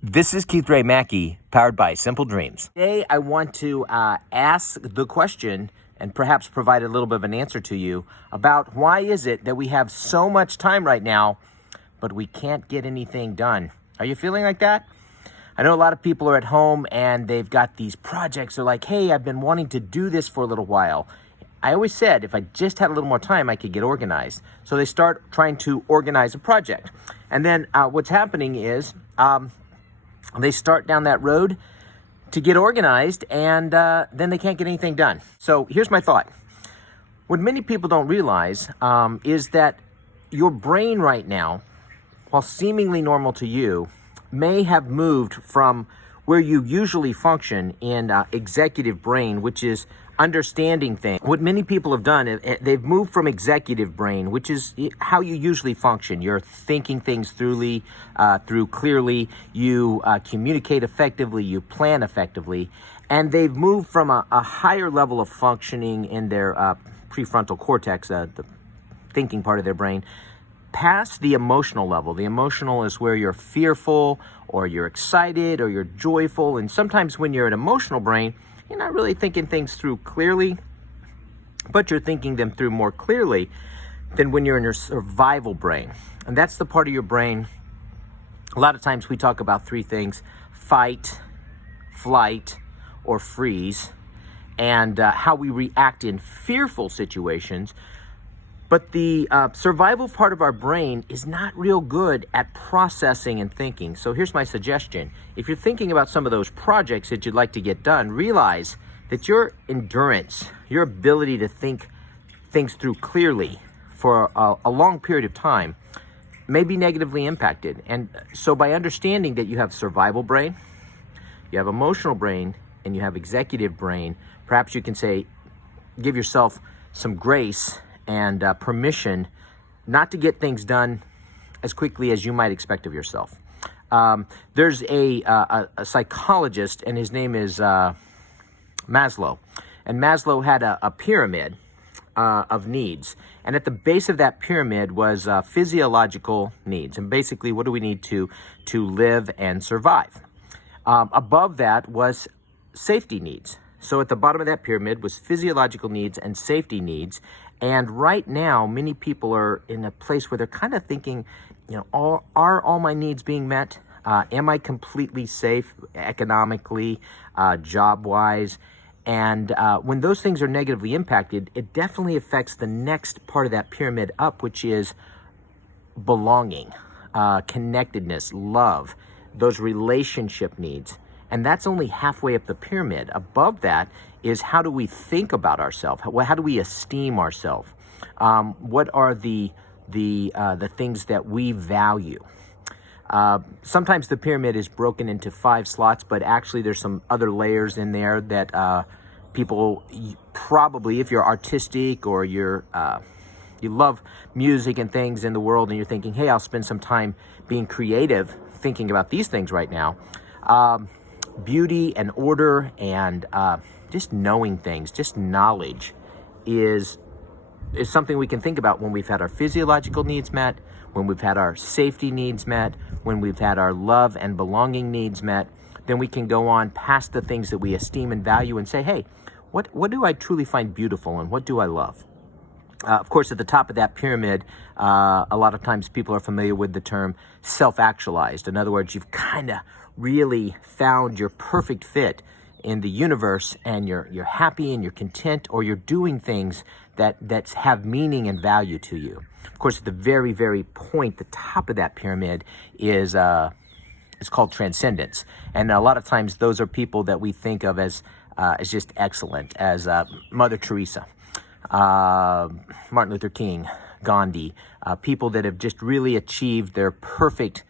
This is Keith Ray Mackey, powered by Simple Dreams. Today, I want to ask the question and perhaps provide a little bit of an answer to you about why is it that we have so much time right now, but we can't get anything done. Are you feeling like that? I know a lot of people are at home and they've got these projects. They're like, hey, I've been wanting to do this for a little while. I always said if I just had a little more time, I could get organized. So they start trying to organize a project. And then what's happening is they start down that road to get organized, and then they can't get anything done. So here's my thought. What many people don't realize is that your brain right now, while seemingly normal to you, may have moved from where you usually function in executive brain, which is understanding things. What many people have done, they've moved from executive brain, which is how you usually function. You're thinking things through clearly, you communicate effectively, you plan effectively, and they've moved from a higher level of functioning in their prefrontal cortex, the thinking part of their brain, past the emotional level. The emotional is where you're fearful or you're excited or you're joyful. And sometimes when you're an emotional brain, you're not really thinking things through clearly, but you're thinking them through more clearly than when you're in your survival brain. And that's the part of your brain. A lot of times we talk about three things: fight, flight, or freeze, and how we react in fearful situations. But the survival part of our brain is not real good at processing and thinking. So here's my suggestion. If you're thinking about some of those projects that you'd like to get done, realize that your endurance, your ability to think things through clearly for a long period of time may be negatively impacted. And so by understanding that you have survival brain, you have emotional brain, and you have executive brain, perhaps you can say, give yourself some grace and permission not to get things done as quickly as you might expect of yourself. There's a psychologist, and his name is Maslow. And Maslow had a pyramid of needs. And at the base of that pyramid was physiological needs. And basically, what do we need to live and survive? Above that was safety needs. So at the bottom of that pyramid was physiological needs and safety needs. And right now, many people are in a place where they're kind of thinking, are all my needs being met? Am I completely safe economically, job-wise? And when those things are negatively impacted, it definitely affects the next part of that pyramid up, which is belonging, connectedness, love, those relationship needs. And that's only halfway up the pyramid. Above that is how do we think about ourselves? How do we esteem ourselves? What are the things that we value? Sometimes the pyramid is broken into 5 slots, but actually there's some other layers in there that people probably, if you're artistic or you love music and things in the world, and you're thinking, hey, I'll spend some time being creative, thinking about these things right now. Beauty and order and just knowing things, just knowledge is something we can think about when we've had our physiological needs met, when we've had our safety needs met, when we've had our love and belonging needs met. Then we can go on past the things that we esteem and value and say, hey, what do I truly find beautiful and what do I love? Of course, at the top of that pyramid, a lot of times people are familiar with the term self-actualized. In other words, you've kind of really found your perfect fit in the universe, and you're happy and you're content, or you're doing things that have meaning and value to you. Of course, at the very, very point, the top of that pyramid is it's called transcendence. And a lot of times those are people that we think of as just excellent, as Mother Teresa, Martin Luther King, Gandhi, people that have just really achieved their perfect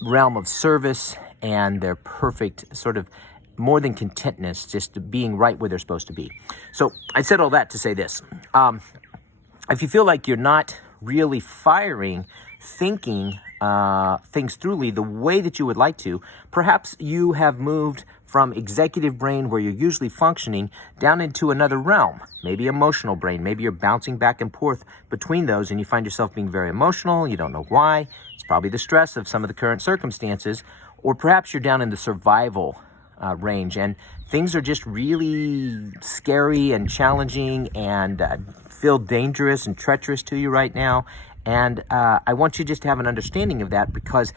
realm of service and their perfect sort of more than contentness, just being right where they're supposed to be. So I said all that to say this. If you feel like you're not really firing, thinking things throughly the way that you would like to. Perhaps you have moved from executive brain, where you're usually functioning, down into another realm, maybe emotional brain. Maybe you're bouncing back and forth between those and you find yourself being very emotional. You don't know why. It's probably the stress of some of the current circumstances. Or perhaps you're down in the survival range and things are just really scary and challenging and feel dangerous and treacherous to you right now. And I want you just to have an understanding of that, because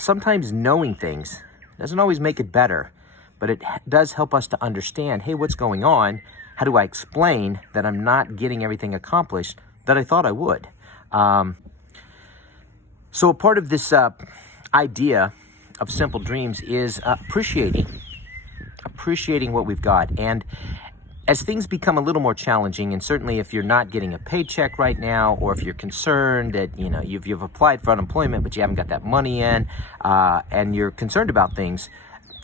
sometimes knowing things doesn't always make it better, but it does help us to understand, hey, what's going on? How do I explain that I'm not getting everything accomplished that I thought I would? So a part of this idea of simple dreams is appreciating what we've got. And as things become a little more challenging, and certainly if you're not getting a paycheck right now, or if you're concerned that you've applied for unemployment but you haven't got that money in, and you're concerned about things,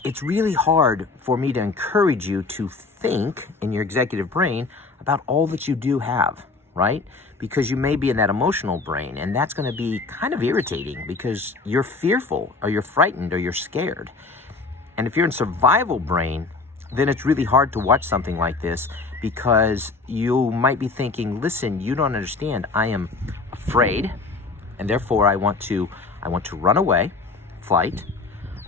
it's really hard for me to encourage you to think in your executive brain about all that you do have, right? Because you may be in that emotional brain, and that's going to be kind of irritating because you're fearful or you're frightened or you're scared. And if you're in survival brain, then it's really hard to watch something like this, because you might be thinking, listen, you don't understand. I am afraid, and therefore I want to run away, flight.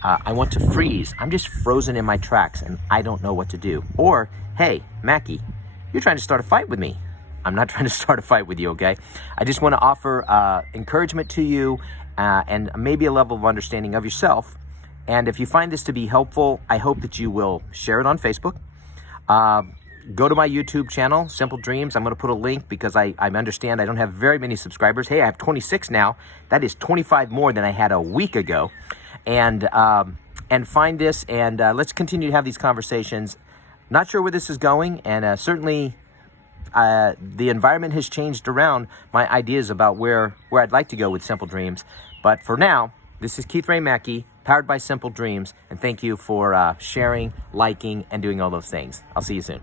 I want to freeze. I'm just frozen in my tracks and I don't know what to do. Or, hey, Mackie, you're trying to start a fight with me. I'm not trying to start a fight with you, okay? I just want to offer encouragement to you and maybe a level of understanding of yourself. And if you find this to be helpful, I hope that you will share it on Facebook. Go to my YouTube channel, Simple Dreams. I'm going to put a link because I understand I don't have very many subscribers. Hey, I have 26 now. That is 25 more than I had a week ago. And find this, and let's continue to have these conversations. Not sure where this is going, and certainly the environment has changed around my ideas about where I'd like to go with Simple Dreams. But for now, this is Keith Ray Mackey, powered by Simple Dreams, and thank you for sharing, liking, and doing all those things. I'll see you soon.